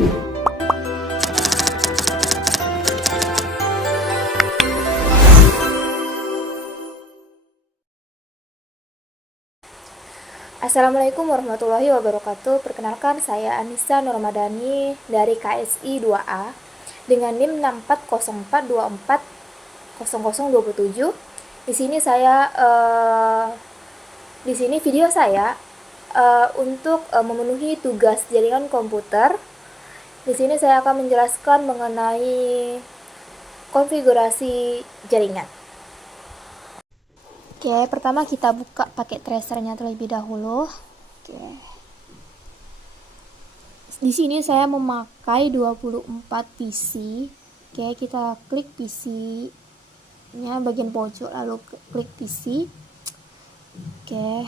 Assalamualaikum warahmatullahi wabarakatuh. Perkenalkan, saya Anissa Nurmadani dari KSI 2A dengan NIM 6404240027. Di sini video saya untuk memenuhi tugas jaringan komputer. Di sini saya akan menjelaskan mengenai konfigurasi jaringan. Oke, pertama kita buka paket tracernya terlebih dahulu. Oke. Di sini saya memakai 24 PC. Oke, kita klik PC-nya bagian pojok lalu klik PC. Oke.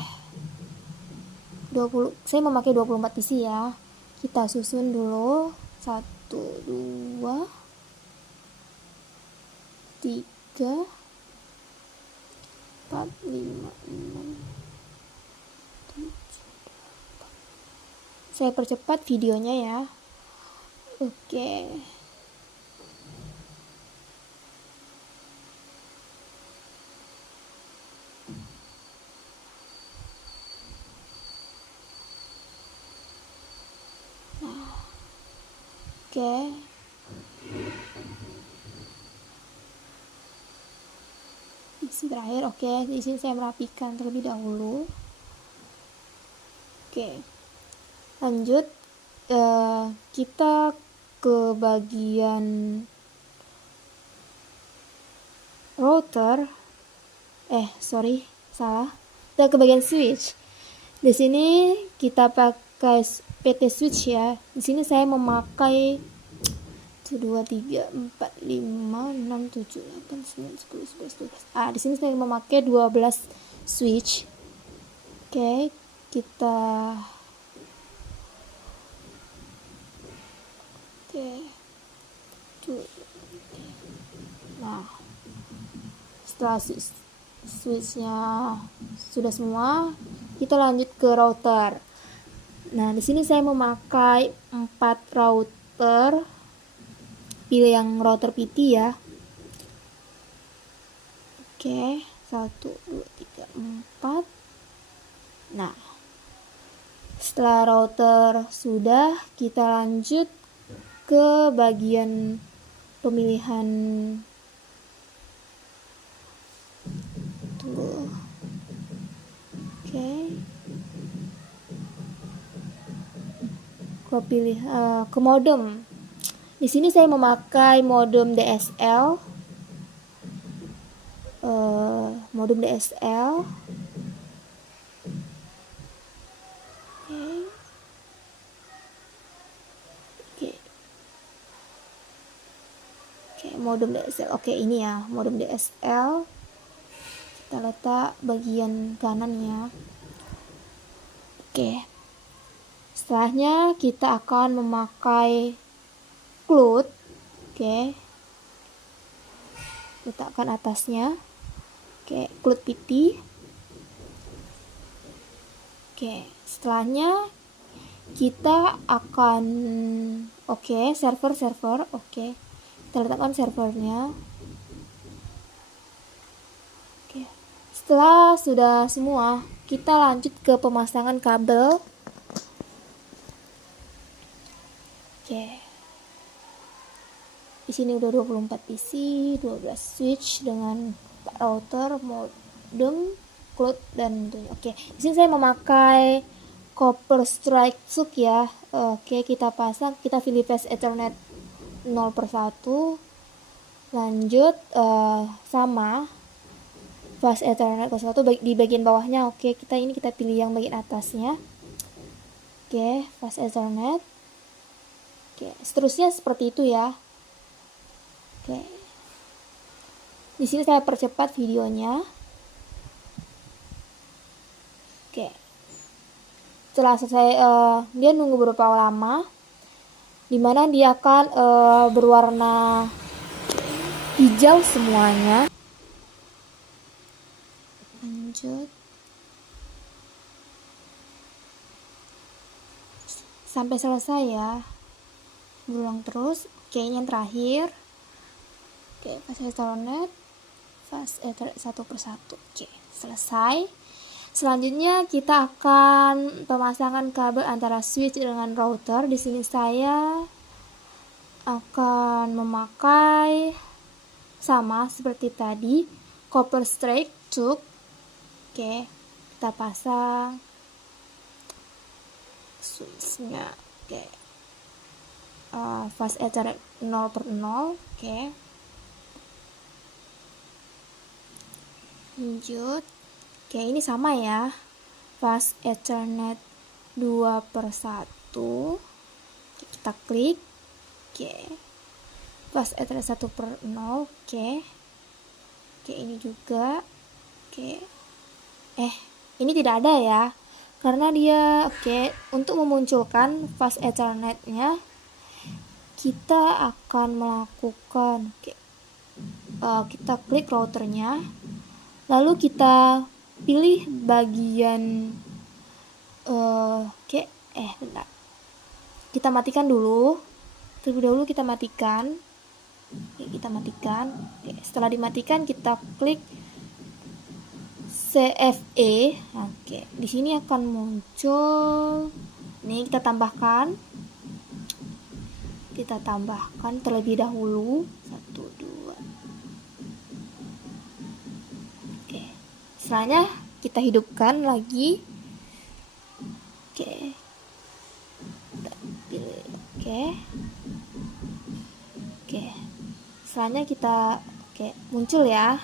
Saya memakai 24 PC ya. Kita susun dulu. 1 2 3 4, 5, 6, 7. Saya percepat videonya ya. Oke. Nah. Oke. Isi terakhir. Oke, di sini saya merapikan terlebih dahulu. Oke, lanjut kita ke bagian router. Salah. Kita ke bagian switch. Di sini kita pakai PT switch ya. Di sini saya memakai 2, 3, 4, 5, 6, 7, 8, 9, 10, 11, 12. Di sini saya memakai 12 switch. Oke, kita Nah, setelah switchnya sudah semua, kita lanjut ke router. Nah, di sini saya memakai 4 router. Pilih yang router PT ya. Oke, 1, 2, 3, 4. Nah, setelah router sudah, kita lanjut ke bagian pemilihan. Tunggu. Oke. Pilih ke modem. Di sini saya memakai modem DSL. Modem DSL. Oke, modem DSL. Oke, ini ya, modem DSL. Kita letak bagian kanan ya. Oke. Setelahnya kita akan memakai CLUT. Oke. Letakkan atasnya. Oke, CLUT PT. Oke, setelahnya kita akan server. Oke. Kita letakkan servernya. Oke. Setelah sudah semua, kita lanjut ke pemasangan kabel. Oke. Di sini udah 24 PC, 12 switch dengan router, modem, CLUT dan tentunya. Oke. Di sini saya memakai copper strike hook ya. Oke, kita pasang, kita pilih fast ethernet 0/1. Lanjut sama fast ethernet 1 di bagian bawahnya. Oke, kita pilih yang bagian atasnya. Oke, fast ethernet. Oke, seterusnya seperti itu ya. Oke. Di sini saya percepat videonya. Oke. Setelah selesai dia nunggu beberapa lama, dimana dia akan berwarna hijau semuanya. Lanjut sampai selesai ya. berulang terus. Oke, ini yang terakhir. Oke, fast Ethernet, fast Ethernet satu persatu. Oke, selesai. Selanjutnya kita akan pemasangan kabel antara switch dengan router. Di sini saya akan memakai sama seperti tadi, copper straight tube. Oke, kita pasang switchnya. Oke, fast Ethernet 0/0. Oke, lanjut. Oke, ini sama ya, fast Ethernet 2/1. Oke, kita klik. Oke, fast Ethernet 1/0. Oke, ini juga. Oke, ini tidak ada ya, karena dia untuk memunculkan fast Ethernet-nya kita akan melakukan kita klik routernya, lalu kita pilih bagian bentar, kita matikan dulu. Terlebih dahulu kita matikan. Setelah dimatikan kita klik CFE. Di sini akan muncul. Ini kita tambahkan terlebih dahulu 1 2. Setelahnya kita hidupkan lagi. Kita pilih. Setelahnya kita muncul ya.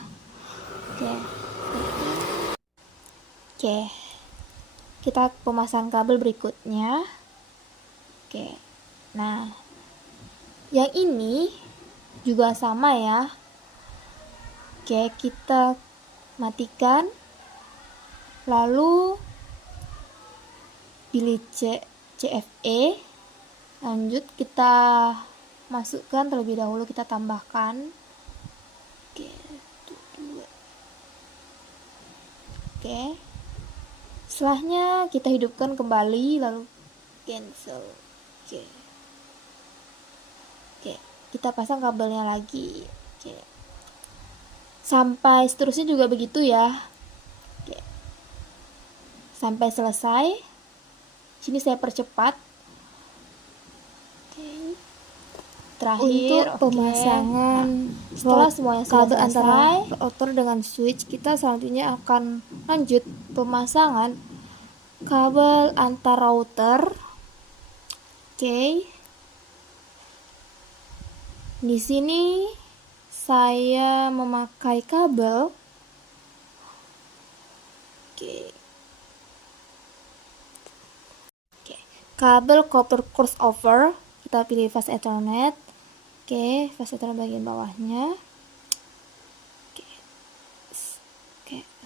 Kita pemasang kabel berikutnya. Nah, yang ini juga sama ya. Kita matikan, lalu pilih CFE. Lanjut kita masukkan terlebih dahulu, kita tambahkan. Setelahnya kita hidupkan kembali, lalu cancel. Kita pasang kabelnya lagi. Sampai seterusnya juga begitu ya. Sampai selesai. Sini saya percepat. Terakhir untuk pemasangan setelah semuanya kabel selesai antara router dengan switch, kita selanjutnya akan lanjut pemasangan kabel antar router. Di sini saya memakai kabel. Kabel copper crossover. Kita pilih fast Ethernet. Fast Ethernet bagian bawahnya.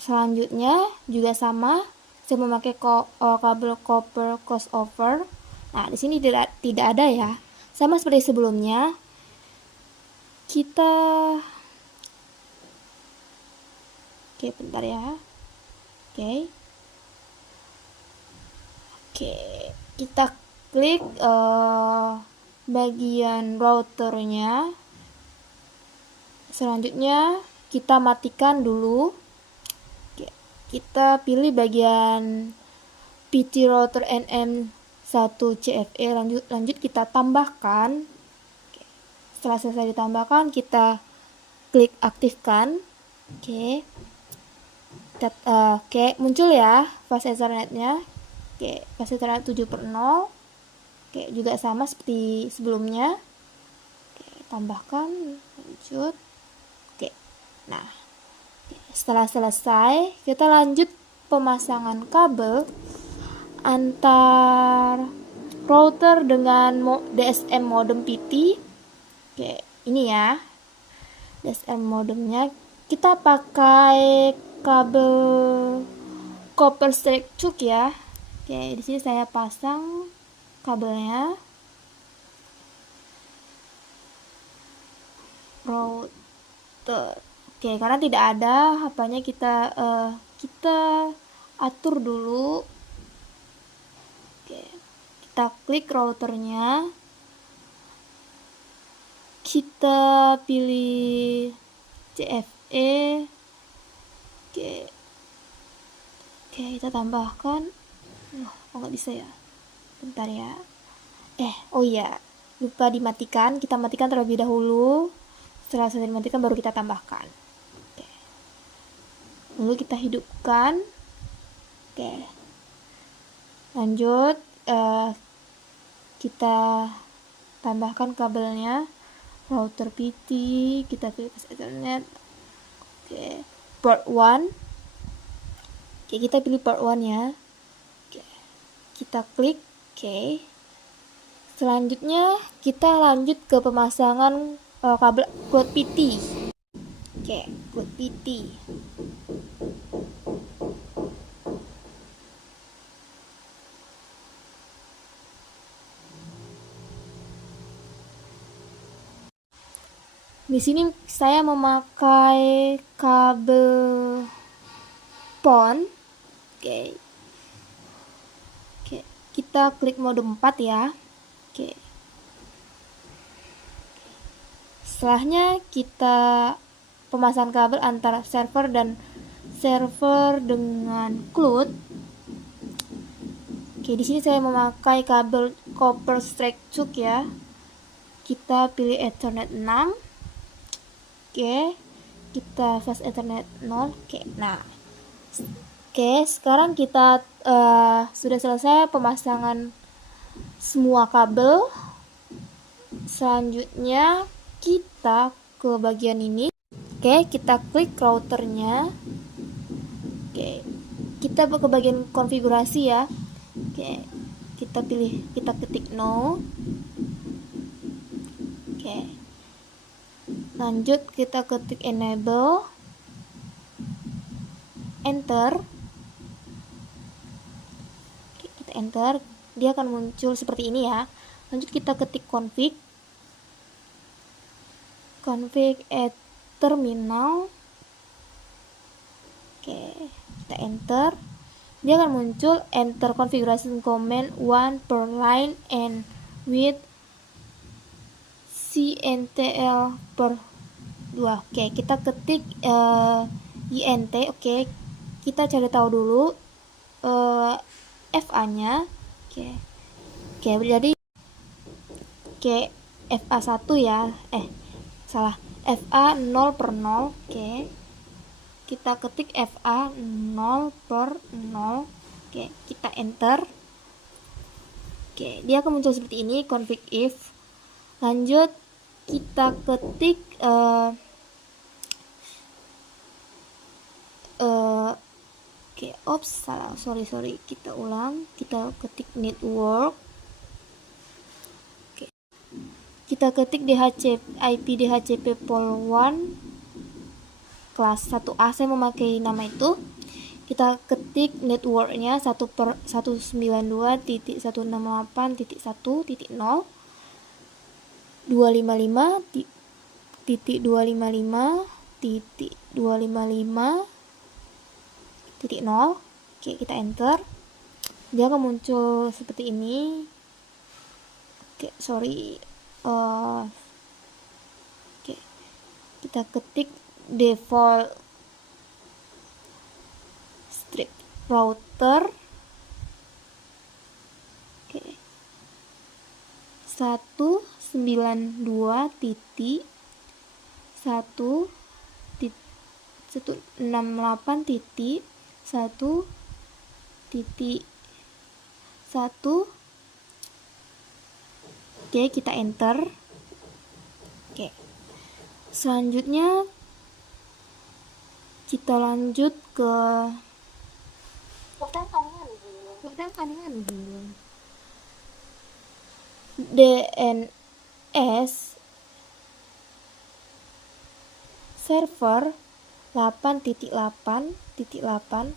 Selanjutnya juga sama, saya memakai kabel copper crossover. Nah, di sini tidak ada ya. Sama seperti sebelumnya. Kita bentar ya. Kita klik bagian routernya. Selanjutnya kita matikan dulu. Kita pilih bagian PT router NM1 CFE. Lanjut kita tambahkan. Setelah selesai ditambahkan, kita klik aktifkan. Muncul ya fast Ethernet-nya. Fast Ethernet 7/0. Juga sama seperti sebelumnya. Tambahkan, lanjut. Nah, setelah selesai, kita lanjut pemasangan kabel antar router dengan DSM modem PT. Ini ya DSM modemnya. Kita pakai kabel copper straight tube ya. Di sini saya pasang kabelnya. Router. Karena tidak ada apanya, kita atur dulu. Kita klik routernya. kita pilih CFE. Oke, kita tambahkan. Kok nggak bisa ya? Bentar ya. Oh iya, lupa dimatikan. Kita matikan terlebih dahulu. Setelah sudah dimatikan baru kita tambahkan. Oke. Lalu kita hidupkan. Oke. Lanjut, kita tambahkan kabelnya. Router PT, kita pilih Ethernet. Oke, port 1. Oke, kita pilih port 1 ya. Oke. Kita klik. Oke. Selanjutnya kita lanjut ke pemasangan kabel Cloud PT. Oke, Cloud PT. Di sini saya memakai kabel PON. Oke. Kita klik mode 4 ya. Oke. Setelahnya kita pemasangan kabel antara server dengan cloud. Oke, di sini saya memakai kabel copper strike hook ya. Kita pilih Ethernet 6. Oke, kita fast Ethernet 0. Oke, sekarang kita sudah selesai pemasangan semua kabel. Selanjutnya kita ke bagian ini. Oke, kita klik routernya. Oke, kita ke bagian konfigurasi ya. Oke, kita ketik no. Oke, lanjut kita ketik enable, enter. Oke, kita enter, dia akan muncul seperti ini ya. Lanjut kita ketik config at terminal. Oke, kita enter, dia akan muncul enter configuration command 1 per line and with CNTL per 2. Oke, kita ketik INT. Oke, kita cari tahu dulu FA nya. Oke, jadi FA 1 ya, salah, FA 0 per 0. Oke, kita ketik FA 0 per 0. Oke, kita enter. Oke, dia akan muncul seperti ini, config if. Lanjut kita ketik sorry, kita ulang, kita ketik network. Oke, kita ketik IP DHCP pol 1 kelas 1A, saya memakai nama itu. Kita ketik networknya 192.168.1.0 255.255.255.0. Oke, kita enter, dia akan muncul seperti ini. Oke, sorry. Oke, kita ketik default strip router. Oke, 192.168.1.1. Oke, kita enter. Oke, selanjutnya kita lanjut ke DNS server 8.8.8.8.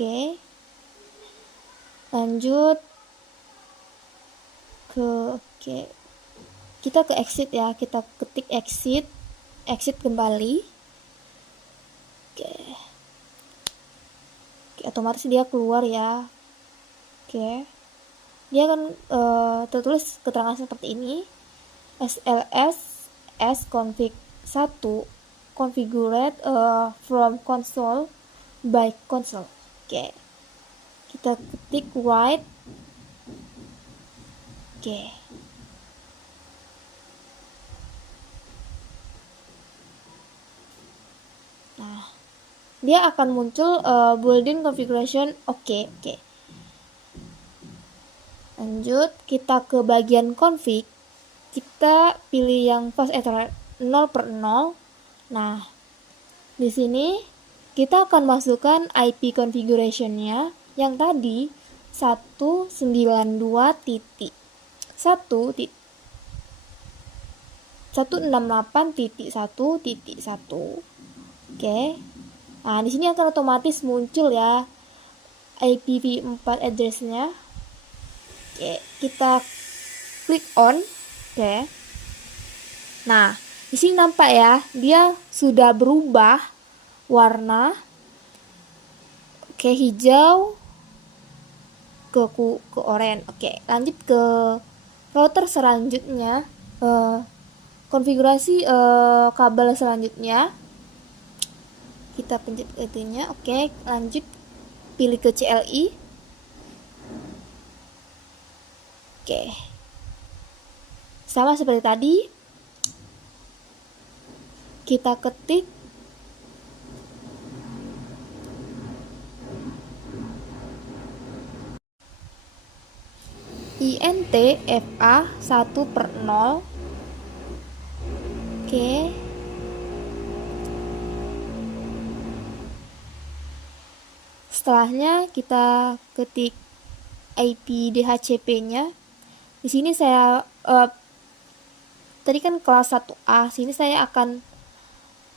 Oke, lanjut kita ke exit ya, kita ketik exit kembali. Oke, otomatis dia keluar ya. Oke, dia akan tertulis keterangan seperti ini, SLS config 1 configured from console by console. Oke, kita ketik write. Oke, nah dia akan muncul built-in configuration. Oke. Lanjut, kita ke bagian config. Kita pilih yang fast Ethernet 0/0. Nah, di sini kita akan masukkan IP configuration-nya yang tadi 192.168.1.1. Oke. Nah, di sini akan otomatis muncul ya IPv4 address-nya. Oke, kita klik on. Oke. Nah, di sini nampak ya, dia sudah berubah warna. Oke, hijau ke oranye. Oke, lanjut ke router selanjutnya. Konfigurasi kabel selanjutnya. Kita pencet itunya. Oke, lanjut pilih ke CLI. Oke, sama seperti tadi, kita ketik INT FA 1/0. Oke, setelahnya kita ketik IP DHCP-nya. Di sini saya tadi kan kelas 1A, sini saya akan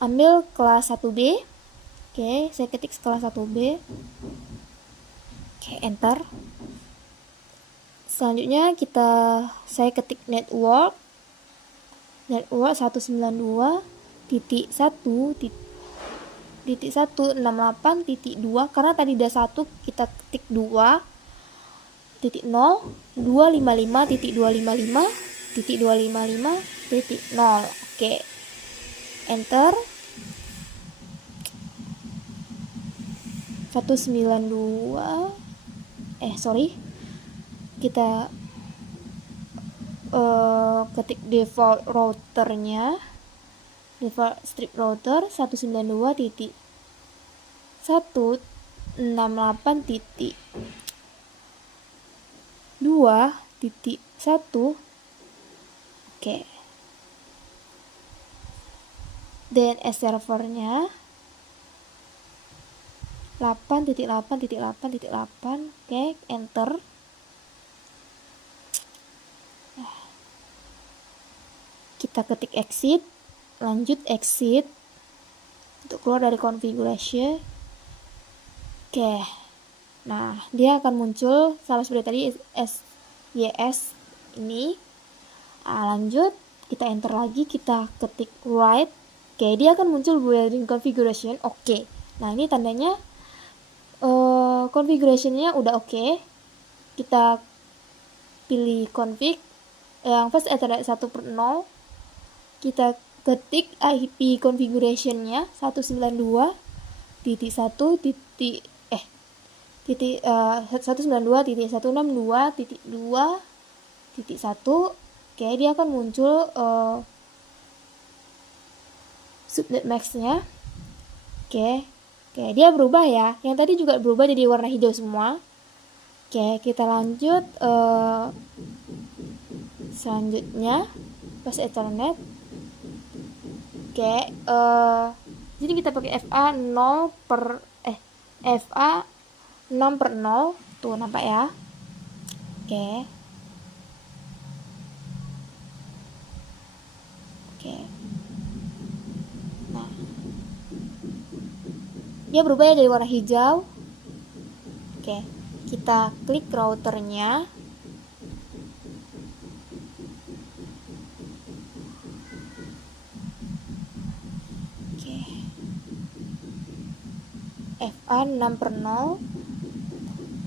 ambil kelas 1B. Oke, saya ketik kelas 1B. Oke, enter. Selanjutnya saya ketik network 192.1.168.2, karena tadi udah 1, kita ketik 2.0.255.255.255.0. Oke, enter. 192 kita ketik default routernya, default strip router 192.168.2.1. Oke, DNS servernya 8.8.8.8. Oke, enter. Kita ketik exit, lanjut exit untuk keluar dari konfigurasi. Oke, nah dia akan muncul sama seperti tadi, SYS ini. Nah, lanjut kita enter lagi, kita ketik write. Oke, dia akan muncul built-in configuration. Oke, nah ini tandanya configuration-nya udah oke. Kita pilih config yang fast Ethernet 1/0. Kita ketik IP configuration-nya 192.162.2.1. Oke, dia akan muncul subnet max-nya. Oke, dia berubah ya. Yang tadi juga berubah jadi warna hijau semua. Oke, kita lanjut selanjutnya pas Ethernet. Oke, jadi kita pakai FA 6/0. Tuh, nampak ya. Oke. Nah, dia berubah jadi warna hijau. Oke, kita klik routernya. FA 6/0.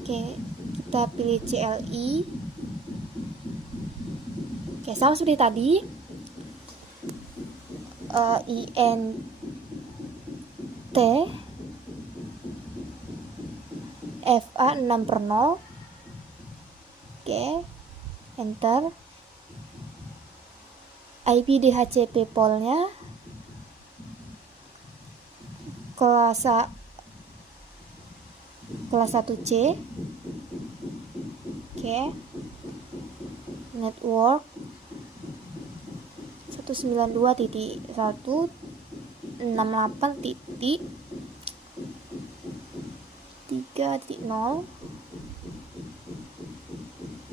Oke, kita pilih CLI. Oke, sama seperti tadi. INT FA 6/0. Oke, enter. IP DHCP polnya kelas 1C. Oke, network 192.168.3.0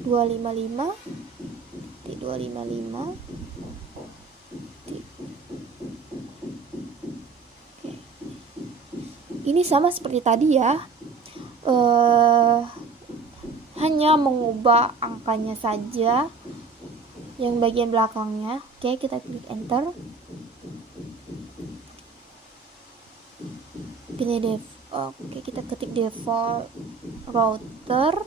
255.255. Oke. Ini sama seperti tadi ya, hanya mengubah angkanya saja yang bagian belakangnya. Oke, kita klik enter. Pilih oke, kita ketik default router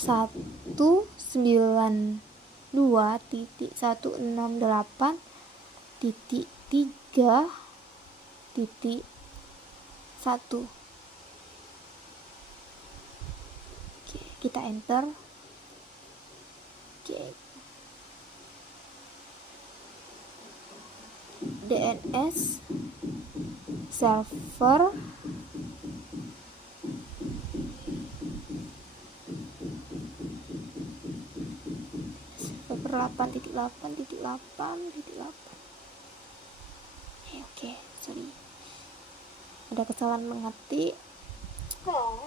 192.168.3.1. Oke, kita enter. Oke, DNS server server 8.8.8.8. Oke, sorry, ada kesalahan mengetik. Oke,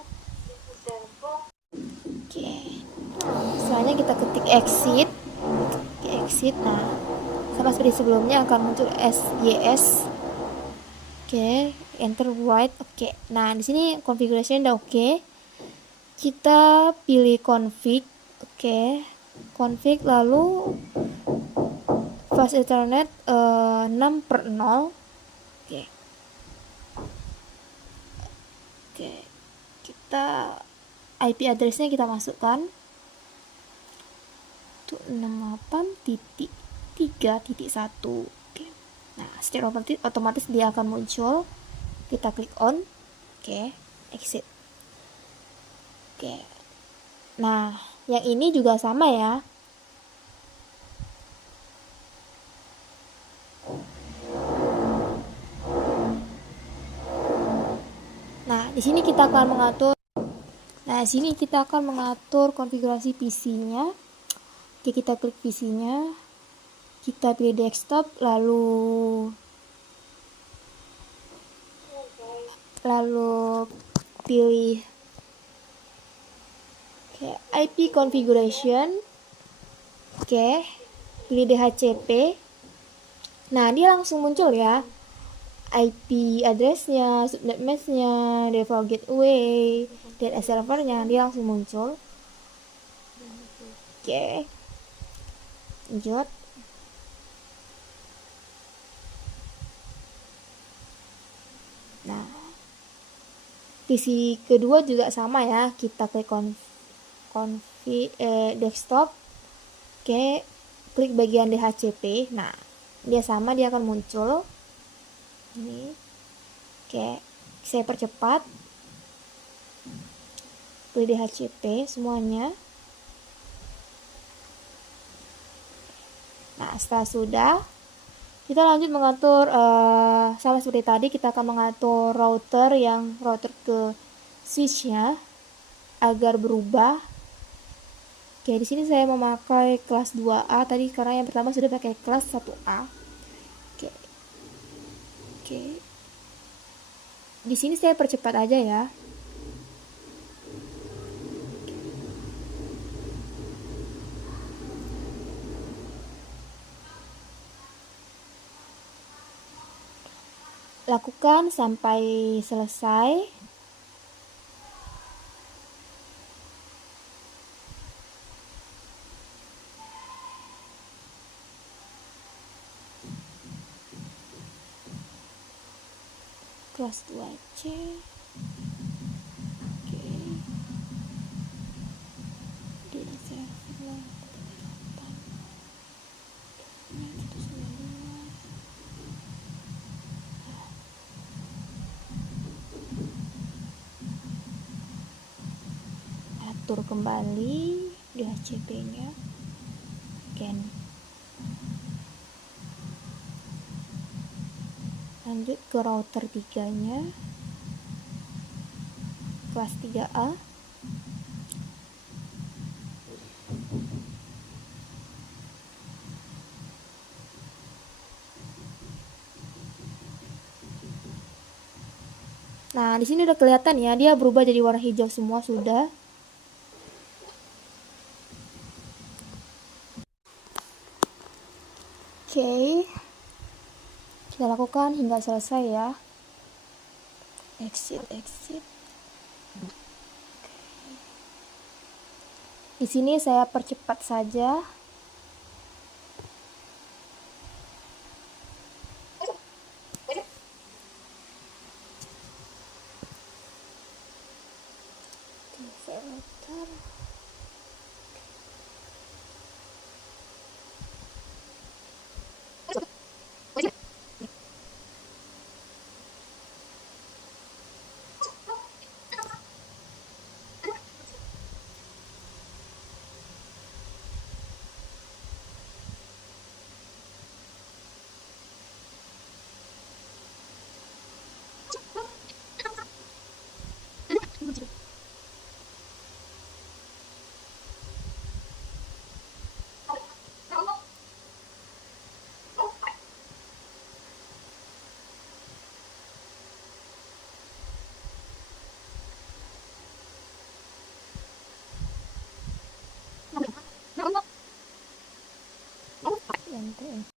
selanjutnya kita ketik exit. Oke, exit. Nah, sama seperti sebelumnya akan muncul SYS. Oke, enter write. Oke, nah di sini configuration udah oke. Kita pilih config. Oke, config, lalu fast ethernet 6/0. Oke. Oke, kita IP addressnya kita masukkan tuh 68.3.1. Oke. Nah, secara otomatis dia akan muncul. Kita klik on. Oke, exit. Oke. Nah, yang ini juga sama ya. Nah, di sini kita akan mengatur konfigurasi PC-nya. Oke, kita klik PC-nya. Kita pilih desktop, lalu pilih IP configuration. Oke, pilih DHCP. Nah, dia langsung muncul ya. IP address-nya, subnet mask-nya, default gateway, DNS servernya, dia langsung muncul. Oke, lanjut. Nah, PC kedua juga sama ya, kita klik desktop. Oke, klik bagian DHCP. Nah, dia sama, dia akan muncul ini. Oke, saya percepat. Pilih DHCP semuanya. Nah, setelah sudah, kita lanjut mengatur sama seperti tadi, kita akan mengatur router ke switchnya agar berubah. Oke, di sini saya memakai kelas 2A tadi karena yang pertama sudah pakai kelas 1A. Oke. Di sini saya percepat aja ya. Lakukan sampai selesai. Kelas 2C. Oke. atur kembali DHCP-nya. Lanjut ke router 3-nya, kelas 3A. Nah, di sini udah kelihatan ya, dia berubah jadi warna hijau semua sudah. Oke. Kita lakukan hingga selesai ya. Exit. Di sini saya percepat saja. Developer. NTF.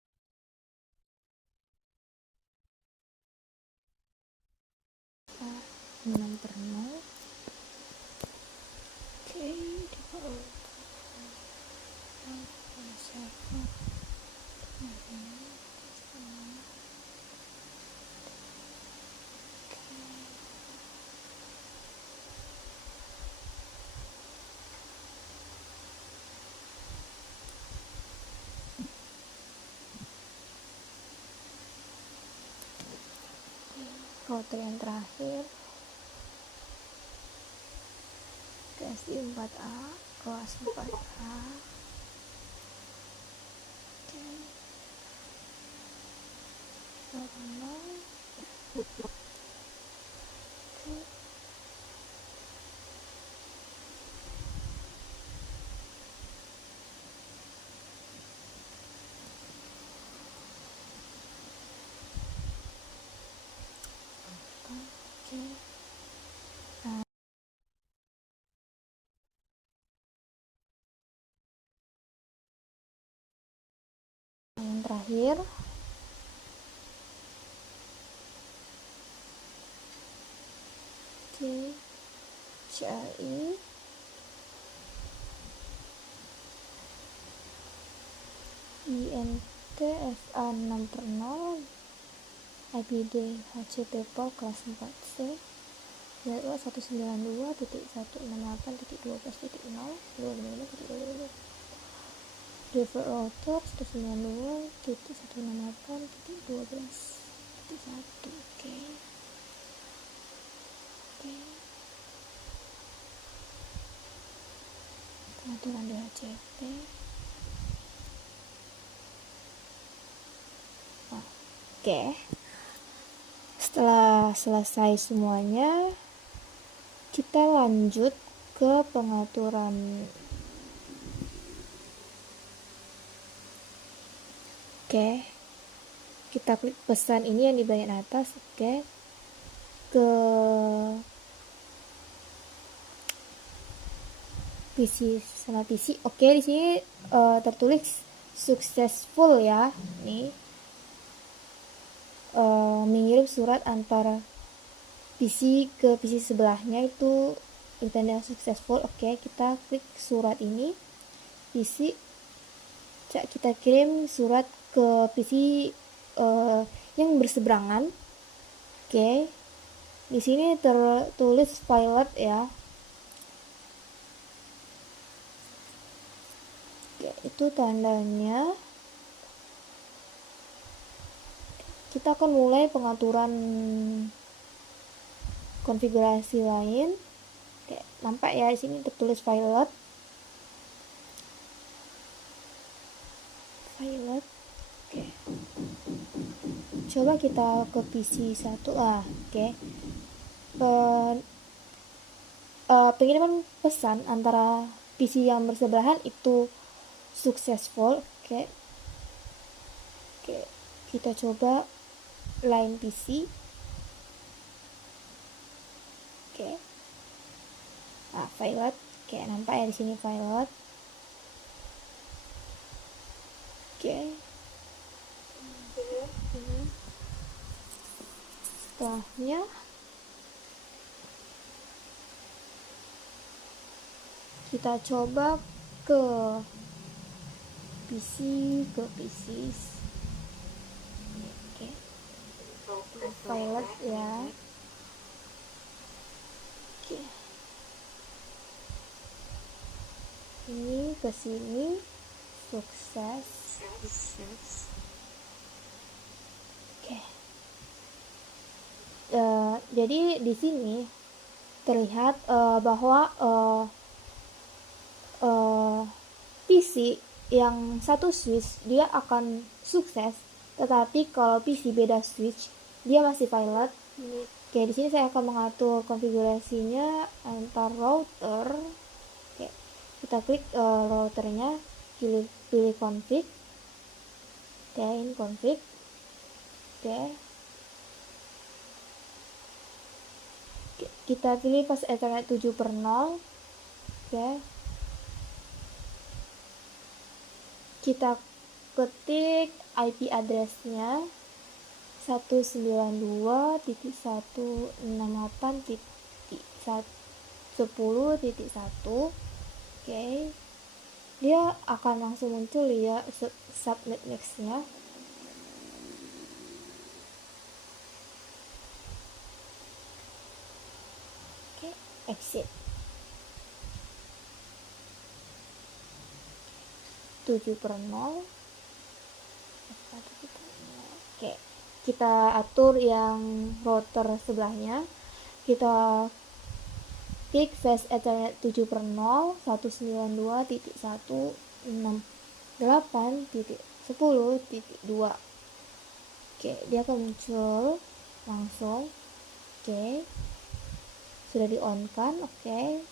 Menang pernah. Oke, default. Router yang terakhir, KSI 4A, kelas 4A. Oke. Normal. Oke. Yang terakhir, CRI INTFA 6/0 IPD HCP-POL kelas 4C ZWA 192.168.12.0 Default router 192.168.12.1. Oke. Pengaturan DHCP. Oke. Setelah selesai semuanya, kita lanjut ke pengaturan. Oke. Kita klik pesan ini yang di bagian atas, oke. Ke PC sama PC. Oke, di sini tertulis successful ya. Nih. Mengirim surat antara PC ke PC sebelahnya itu tanda successful. Oke, kita klik surat ini. PC kita kirim surat ke PC yang berseberangan. Oke. Di sini tertulis pilot ya. Oke, itu tandanya kita akan mulai pengaturan konfigurasi lain. Oke, nampak ya di sini tertulis Violet. Oke. Coba kita ke PC 1 lah. Oke. Pengiriman pesan antara PC yang bersebelahan itu successful. Oke. Kita coba line PC. Oke. Nah, Violet. Oke, nampak ya di sini Violet. Oke. Setelahnya kita coba ke PC. Oke. Violet ya. Oke. Ini ke sini sukses. Oke. Jadi di sini terlihat bahwa PC yang satu switch dia akan sukses, tetapi kalau PC beda switch dia masih Violet. Oke, di sini saya akan mengatur konfigurasinya antar router. Oke, kita klik routernya, pilih config. Oke, ini config. Oke. Kita pilih pas Ethernet 7/0. Oke. Kita ketik IP address-nya 192.168.10.1. Oke. Dia akan langsung muncul ya subnet next-nya. Oke, exit. 7/0. Oke, kita atur yang router sebelahnya. Kita klik fast Ethernet 7/0 192.168.10.2. Oke, dia akan muncul langsung. Oke, sudah di on kan. Oke.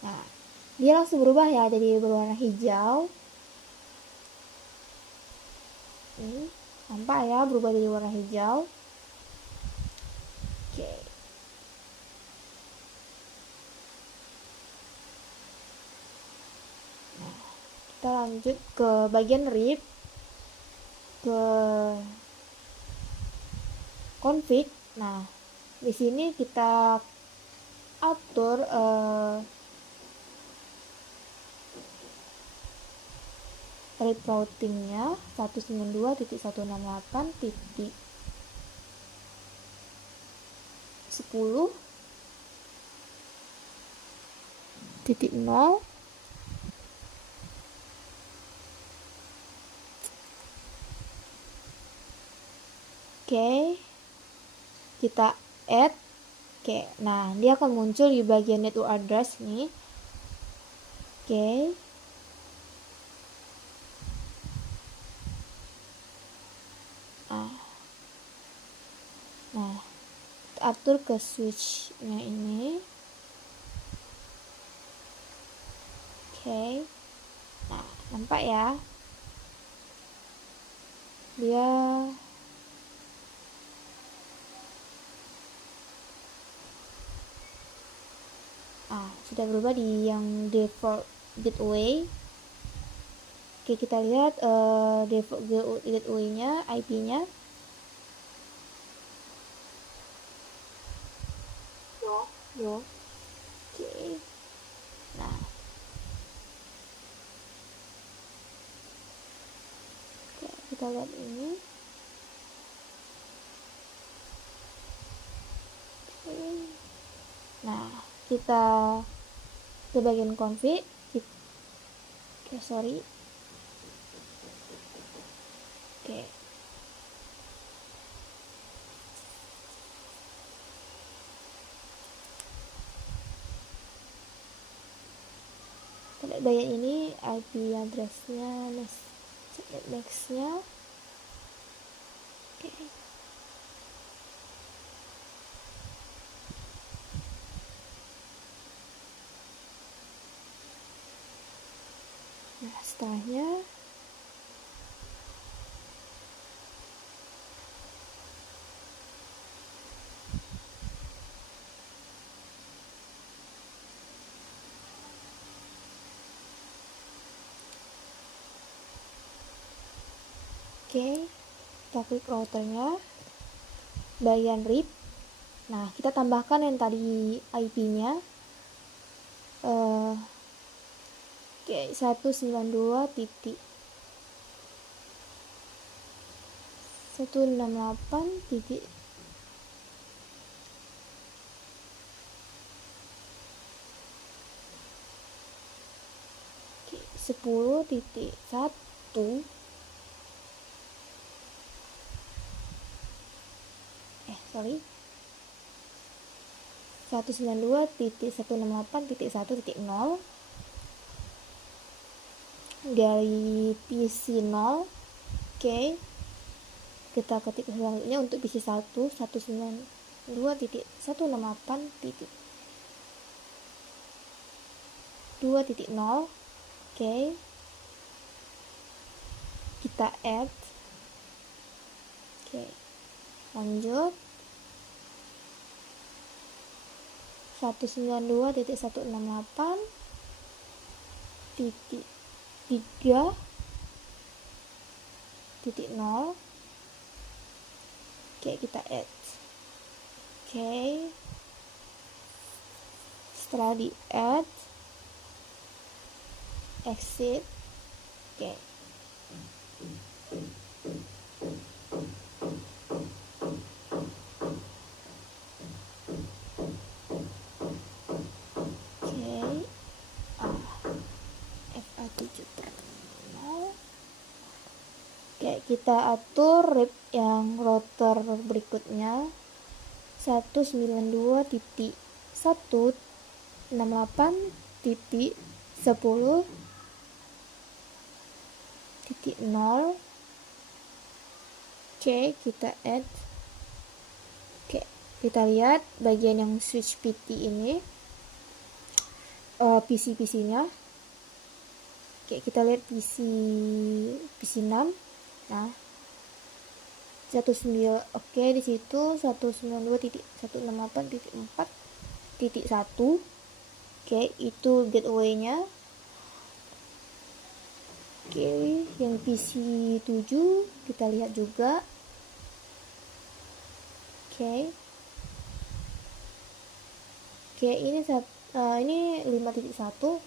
Nah, dia langsung berubah ya, jadi berwarna hijau. Ini nampak ya, berubah jadi warna hijau. Oke. Nah, kita lanjut ke bagian RIP, ke config. Nah, di sini kita atur RIP routingnya 192.168.10.0. Oke, kita add. Oke, nah dia akan muncul di bagian network address nih. Oke. Nah, atur ke switch-nya ini. Oke. Nah, nampak ya. Dia sudah berubah di yang default gateway. Oke, kita lihat default gateway-nya, IP-nya. Yo. Oke. Nah. Oke, kita lihat ini. Oke. Nah, kita ke bagian config. Oke, sorry. Oke. bagian ini IP addressnya, nextnya. Oke. Nah, setelahnya kita klik routernya, bagian RIP. Nah, kita tambahkan yang tadi IP-nya. 192.168. 10.1 sorry 192.168.1.0 dari PC 0. Oke, kita ketik selanjutnya untuk PC 1 192.168.2.0. Oke, kita add. Oke, lanjut 192.168.3.0. Oke, kita add. Oke, setelah di add, exit. Oke, kita atur RIP yang router berikutnya 192.168.10.0. Oke, kita add. Oke, kita lihat bagian yang switch PT ini, PC-nya. Oke, kita lihat PC 6. Nah, 19, oke, di situ 192.168.4.1. Oke, itu gateway-nya. Oke, yang PC 7 kita lihat juga. Oke, ini 5.1.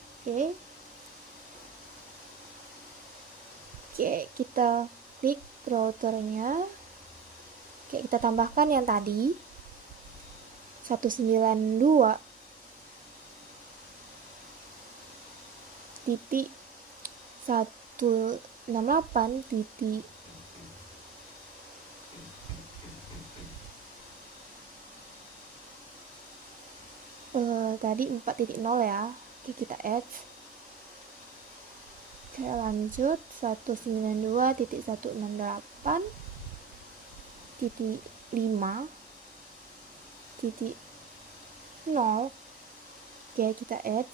Oke, kita klik routernya. Oke, kita tambahkan yang tadi 192.168. Tadi 4.0 ya. Oke, kita add. Oke, lanjut 192.168.5.0. Oke, kita add.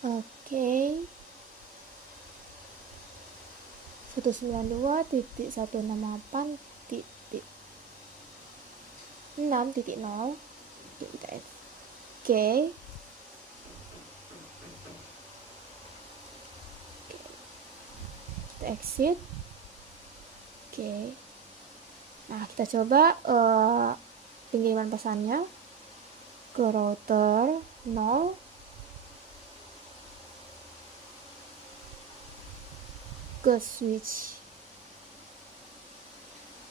Oke, 192.168.6.0. Oke, kita add. Oke, kita exit. Oke, nah kita coba pengiriman pesannya ke router 0. Ke switch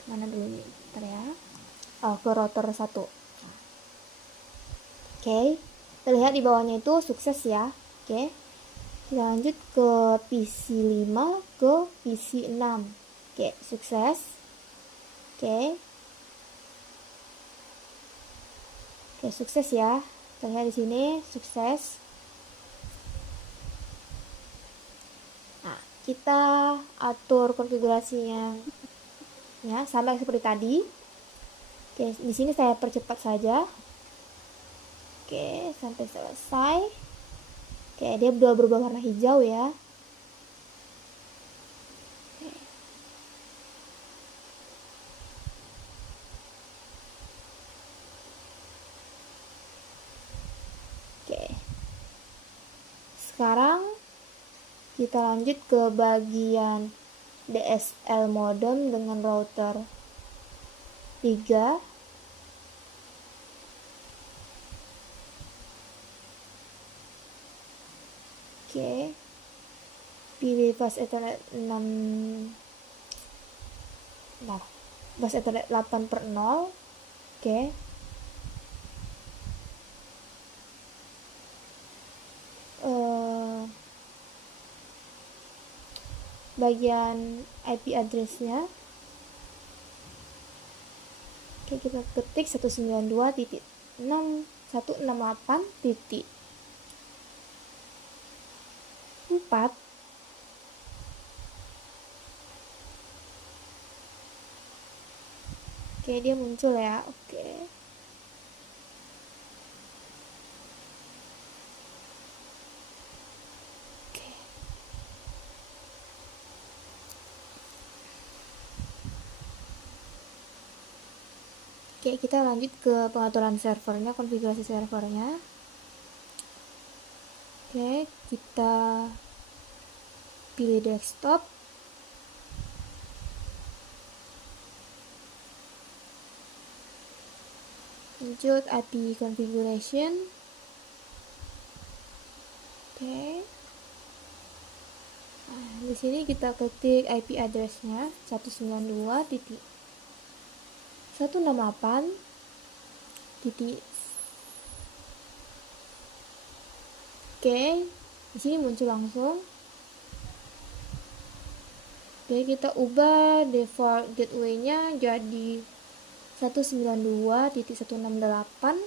mana dulu nih, bentar ya. Ke router 1. Oke, terlihat di bawahnya itu sukses ya. Oke, kita lanjut ke PC 5 ke PC 6. Oke, sukses. Oke, sukses ya. Terlihat di sini sukses. kita atur konfigurasinya ya sama seperti tadi. Oke, di sini saya percepat saja. Oke, sampai selesai. Oke, dia udah berubah warna hijau ya. Oke. Sekarang kita lanjut ke bagian DSL modem dengan router 3. Oke. Pilih bus Ethernet 6. Nah, bus Ethernet 8/0. Oke. Bagian IP address-nya. Oke, kita ketik 192.168.4. Oke, dia muncul ya. Oke. Oke, kita lanjut ke pengaturan servernya, konfigurasi servernya. Oke, kita pilih desktop. Lanjut IP configuration. Oke. Nah, di sini kita ketik IP address-nya 192.168. Oke, di sini muncul langsung. Oke, kita ubah default gateway-nya jadi 192.168.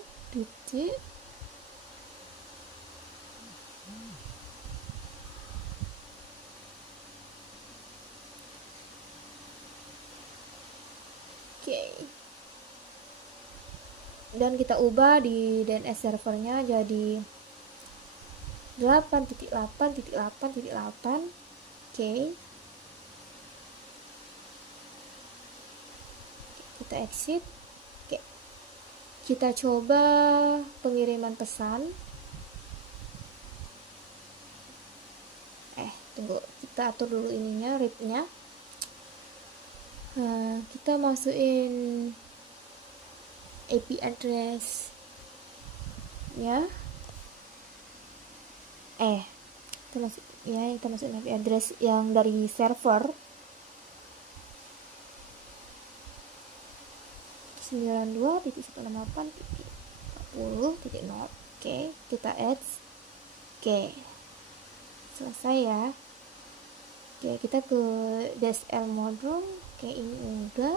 Oke. Dan kita ubah di DNS servernya jadi 8.8.8.8. Oke. Kita exit. Oke. Kita coba pengiriman pesan. Tunggu, kita atur dulu ininya, read-nya. Nah, kita masukin IP address ya. Kita masukin IP address yang dari server 92.168.40.0. Oke, kita add. Oke, selesai ya. Oke, kita ke DSL modem. Oke, ini udah.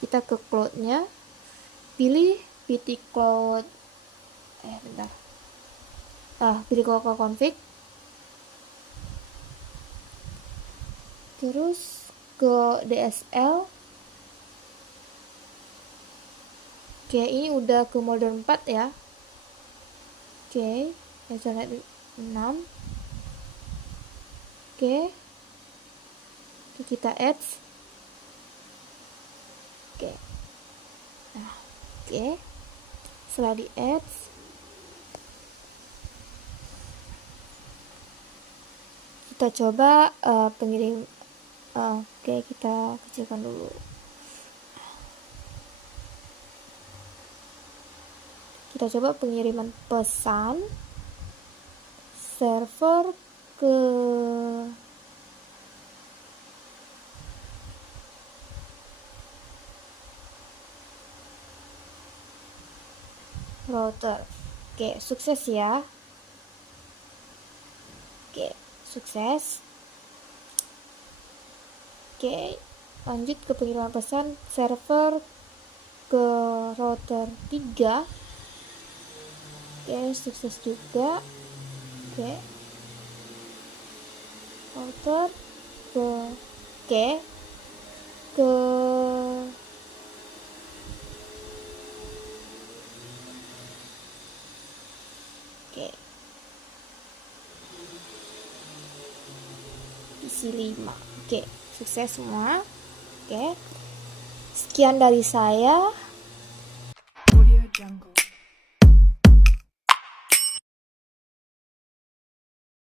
Kita ke cloud-nya, pilih PT Cloud. Pilih local config. Terus ke DSL. Oke, ini udah ke modern 4 ya. Oke, Ethernet 6. Oke, kita add. Oke. Nah, oke. Setelah di add, kita coba pengirim. Oke, kita kecilkan dulu. Kita coba pengiriman pesan server ke router. Oke, sukses ya. Oke, sukses. Oke, lanjut ke pengiriman pesan server ke router 3. Oke, sukses juga. Oke, router ke oke ke oke PC 5. Oke, sukses semua. Oke, sekian dari saya.